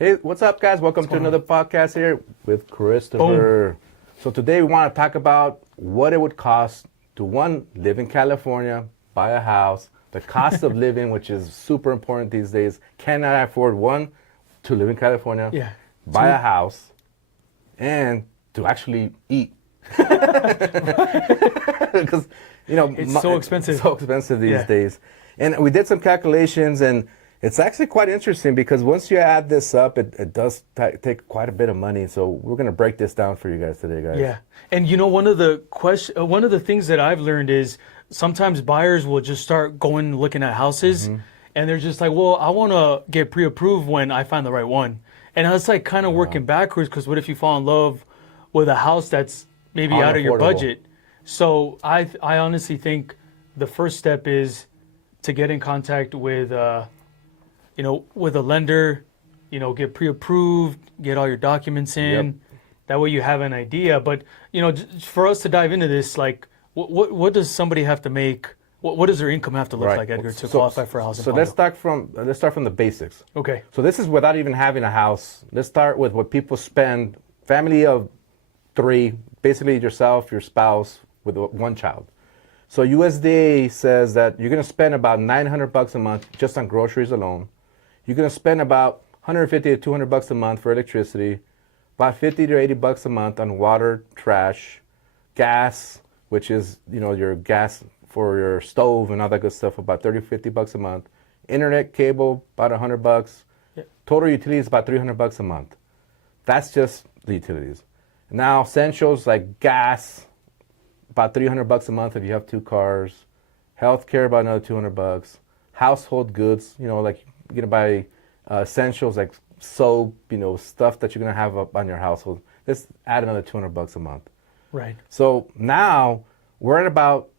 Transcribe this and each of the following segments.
Hey, what's up, guys? Welcome to another podcast here with Christopher. So today we want to talk about what it would cost to, one, live in California, buy a house, the cost of living, which is super important these days. Can I afford, one, to live in California, buy a house, and to actually eat? Because, you know, it's so expensive. It's so expensive these days. And we did some calculations, and it's actually quite interesting because once you add this up, it does take quite a bit of money. So we're going to break this down for you guys today, guys. Yeah. And you know, one of the things that I've learned is sometimes buyers will just start going looking at houses, and they're just like, well, I want to get pre-approved when I find the right one. And it's like kind of working backwards, because what if you fall in love with a house that's maybe out of your budget? So I honestly think the first step is to get in contact with with a lender, get pre-approved, get all your documents in. Yep. That way you have an idea. But, for us to dive into this, like, what does somebody have to make? What does their income have to look like, Edgar, to qualify for a house in Palmdale? Let's start from the basics. Okay. So this is without even having a house. Let's start with what people spend. Family of 3, basically yourself, your spouse, with one child. So USDA says that you're going to spend about $900 a month just on groceries alone. You're going to spend about $150 to $200 a month for electricity, about $50 to $80 a month on water, trash, gas, which is, your gas for your stove and all that good stuff, about $30 to $50 a month. Internet, cable, about $100. Yeah. Total utilities, about $300 a month. That's just the utilities. Now, essentials like gas, about $300 a month if you have 2 cars. Healthcare, about another $200. Household goods, like you're going to buy essentials like soap, stuff that you're going to have up on your household. Let's add another $200 a month. Right. So now we're at about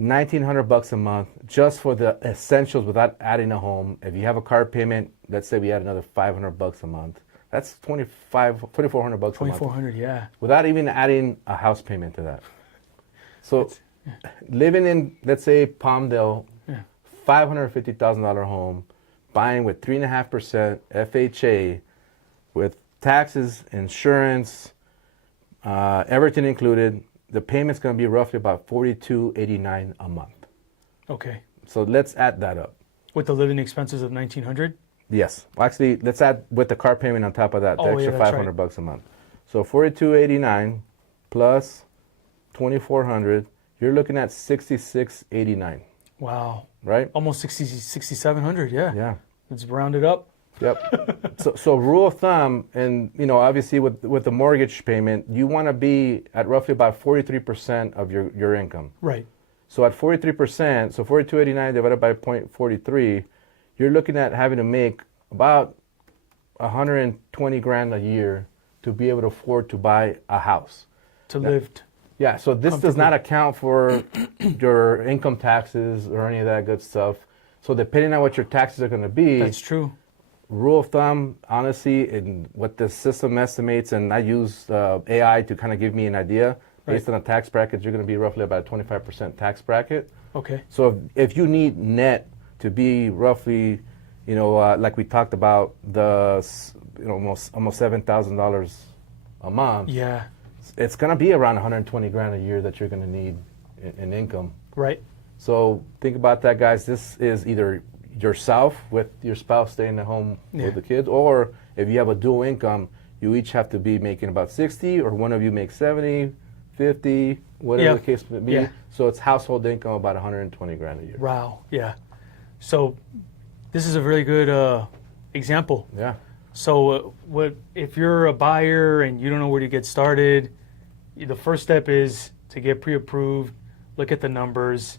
$1,900 a month just for the essentials without adding a home. If you have a car payment, let's say we add another $500 a month. That's $2,400 a month. $2,400, yeah. Without even adding a house payment to that. So living in, let's say, Palmdale, $550,000 home, buying with 3.5% FHA, with taxes, insurance, everything included, the payment's going to be roughly about $4,289 a month. Okay. So let's add that up. With the living expenses of $1,900? Yes. Well, actually, let's add with the car payment on top of that, the extra $500 a month. So $4,289 plus $2,400, you're looking at $6,689. Wow. Right? Almost $6,700, yeah. Yeah. It's rounded up. Yep. So rule of thumb, and obviously with the mortgage payment, you want to be at roughly about 43% of your income. Right. So at 43%, so 4,289 divided by 0.43, you're looking at having to make about $120,000 a year to be able to afford to buy a house. To live. Yeah, so this does not account for your income taxes or any of that good stuff. So depending on what your taxes are going to be. That's true. Rule of thumb, honestly, in what the system estimates, and I use AI to kind of give me an idea, based on a tax bracket, you're going to be roughly about a 25% tax bracket. Okay. So if you need net to be roughly, like we talked about, almost $7,000 a month. Yeah. It's going to be around $120,000 a year that you're going to need in income. Right. So think about that, guys. This is either yourself with your spouse staying at home with the kids, or if you have a dual income, you each have to be making about 60, or one of you makes 70, 50, whatever the case may be. Yeah. So it's household income about $120,000 a year. Wow. Yeah. So this is a really good example. Yeah. So what if you're a buyer and you don't know where to get started? The first step is to get pre-approved, look at the numbers,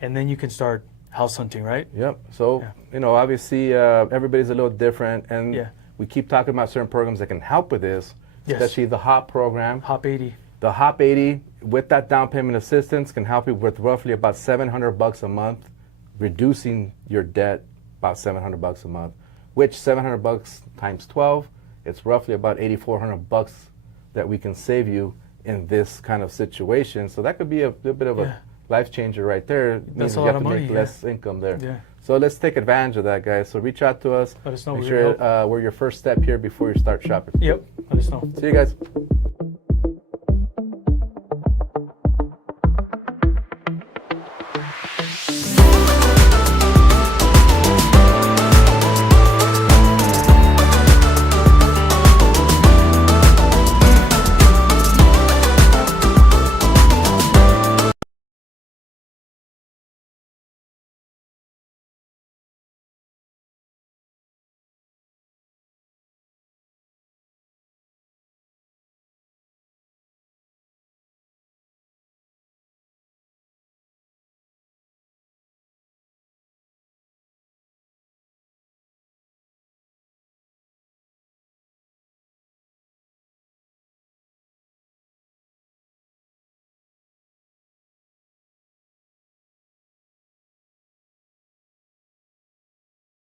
and then you can start house hunting, right? Yep. So, obviously everybody's a little different, and we keep talking about certain programs that can help with this, especially the HOP program. HOP 80. The HOP 80, with that down payment assistance, can help you with roughly about $700 a month, reducing your debt about $700 a month, which $700 times 12, it's roughly about $8,400 that we can save you in this kind of situation. So that could be a little bit of a life changer right there. It That's means a you lot have of to money, make less income there. Yeah. So let's take advantage of that, guys. So reach out to us. Let us know. Make We're gonna sure we're your first step here before you start shopping. Yep. Let us know. See you guys.